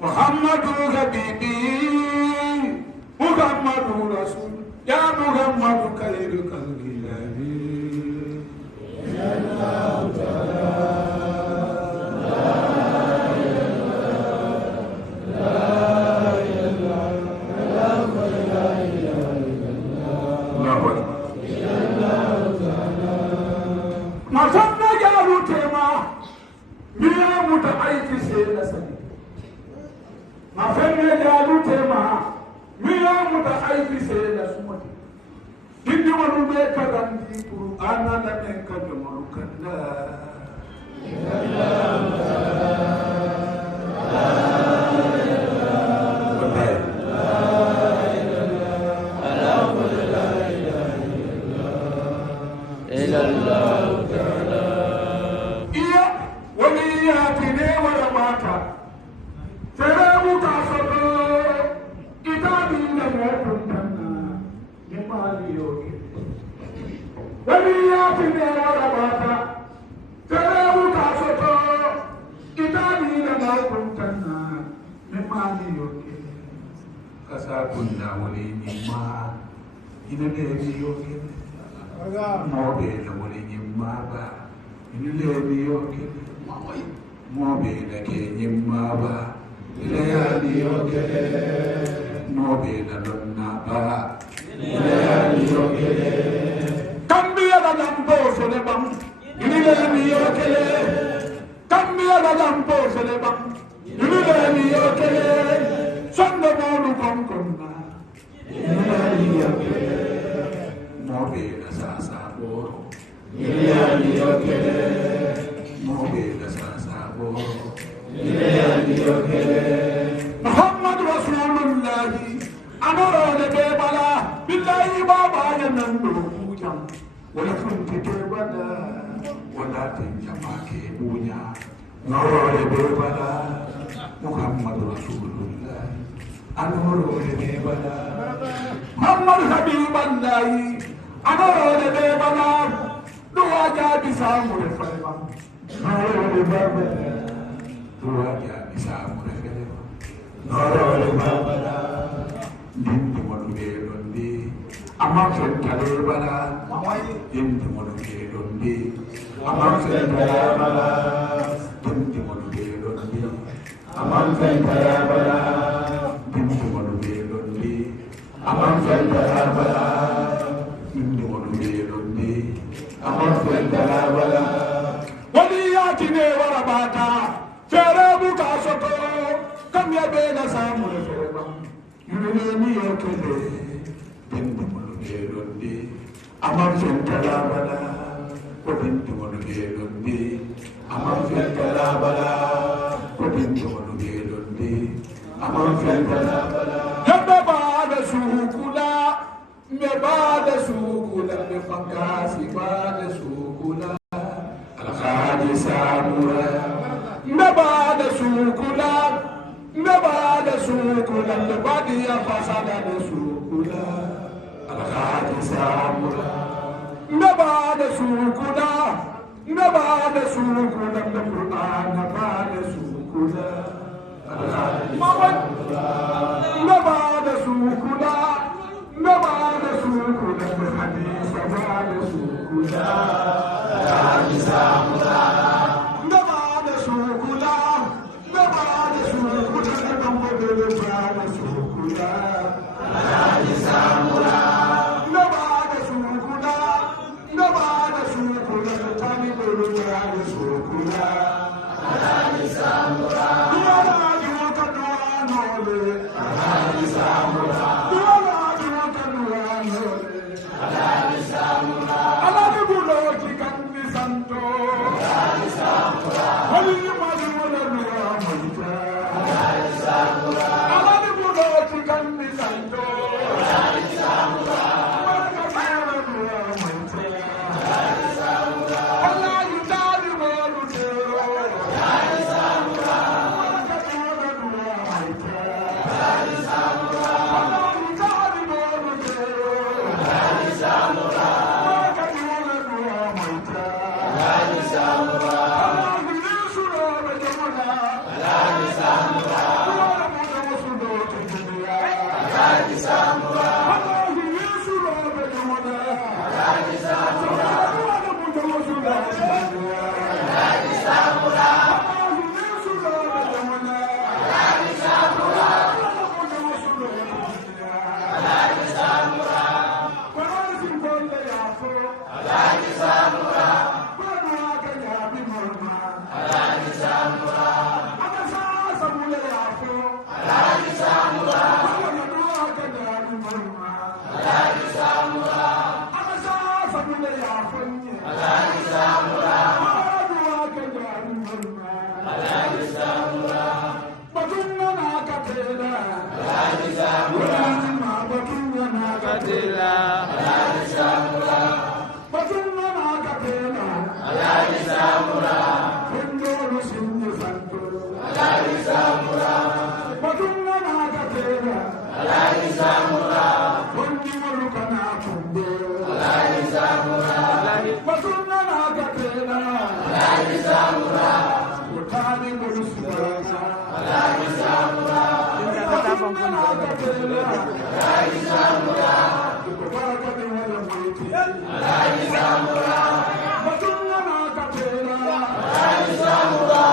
Muhammadu Habibi, Muhammadu Rasul, Ya Muhammadu Khairu Khalqillahi. Masanna jaru tema, biya muta aiki sai na sani. Masanna jaru tema, biya muta aiki sai na sumati. Hindi wanu be kadandi Qur'ana da men kadamu kanda. Kasabunda wali nyimma ina lebi yoke mobe na wali nyimma ba ina lebi yoke mobe na ke nyimma ba ina yani yoke mobe na lonna ba ina yani yoke kambia da jambo sole bam ina lebi yoke kambia da jambo sole bam ina lebi yoke Sanda molu konkonna, iliani yoke, mobe na sasa boro. Iliani yoke, mobe na sasa boro. Iliani yoke. Muhammad Rasulullahi, amara de bebala, billahi baba ya nando kujam. Wala kunti bebala, wala tinjama ke bunya. Amara de bebala, Muhammad Rasulullahi. Anoro de bebala, Muhammad Habiballahi. Anoro de bebala, dua jadi samu de falema. Anoro de bebala, dua jadi samu de falema. Anoro de bebala, dinti modu dondi, amam sentale bala, dinti modu dondi, amam sentale bala, dinti modu dondi, amam sentale bala. Amam sentara bala, Hindu manusia dondi. Amam sentara bala. Waliyati ne warabata, cerebu kasoto, kamya bena samu sereba. Yune ni okele, Hindu manusia dondi. Amam sentara bala, Hindu manusia dondi. Amam sentara bala, Hindu manusia dondi. Amam sentara bala. Mebada sukula mefangasi bada sukula alkhadi samura mebada sukula mebadi ya fasada sukula alkhadi samura mebada sukula Qur'an bada sukula alkhadi samura mebada sukula Nabada sukula, hadis nabada sukula, hadis samura. Nabada sukula, nabada sukula, hadis samura. Nabada sukula, tani berujaya sukula, hadis samura. Dia lagi waktu nole. Patunna nagatera Alai Samura Bondi Molukana Kumbe Alai Samura Patunna nagatera Alai Samura Utani Molusubara Alai Samura Patunna nagatera Alai Samura Kubaraka Dewa Multi Alai Samura Patunna nagatera Alai Samura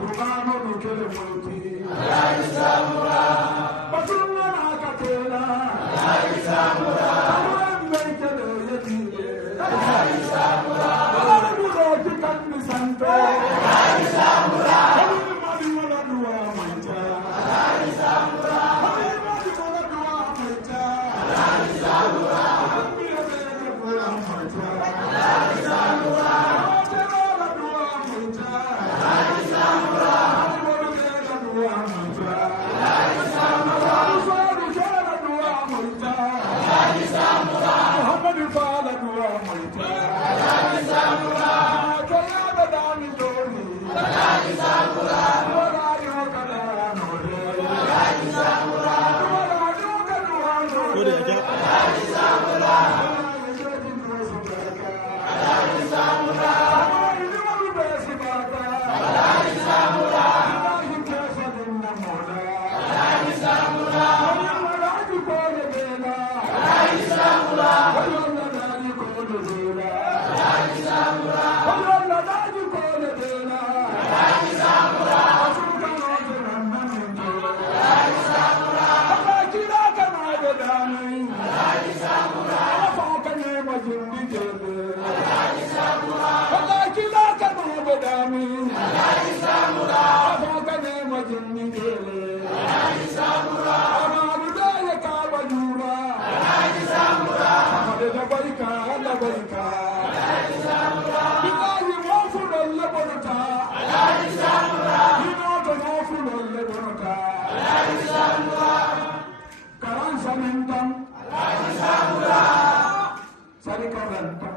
Rubano Nukele Multi Alai Samura Patunna nagatera Alai Samura Amambekele Yetile Alai Samura Alamuroti Kandi Santo Alai Samura Alimadi Maladua Maita Alai Samura Alimadi Maladua Maita Alai Samura Ambiyadele Pura Maita Alai Samura Alimadi Maladua Maita Alai Samura Alimadi Maladua Maita Alai Samura Usadu Kala Dua Maita Alai Samura Muhammadu Fala Dua Maita Alai Samura Kayada Dani Doni Alai Samura Warayo Kada Nore Alai Samura Warayo Kada Nore Alai Samura Alai Samura Alai Samura Alai Samura Alai Samura Alai Samura Alai Samura Alai Samura Alai Samura Alai Samura Alai Samura Alai Samura Alai Samura Alai Samura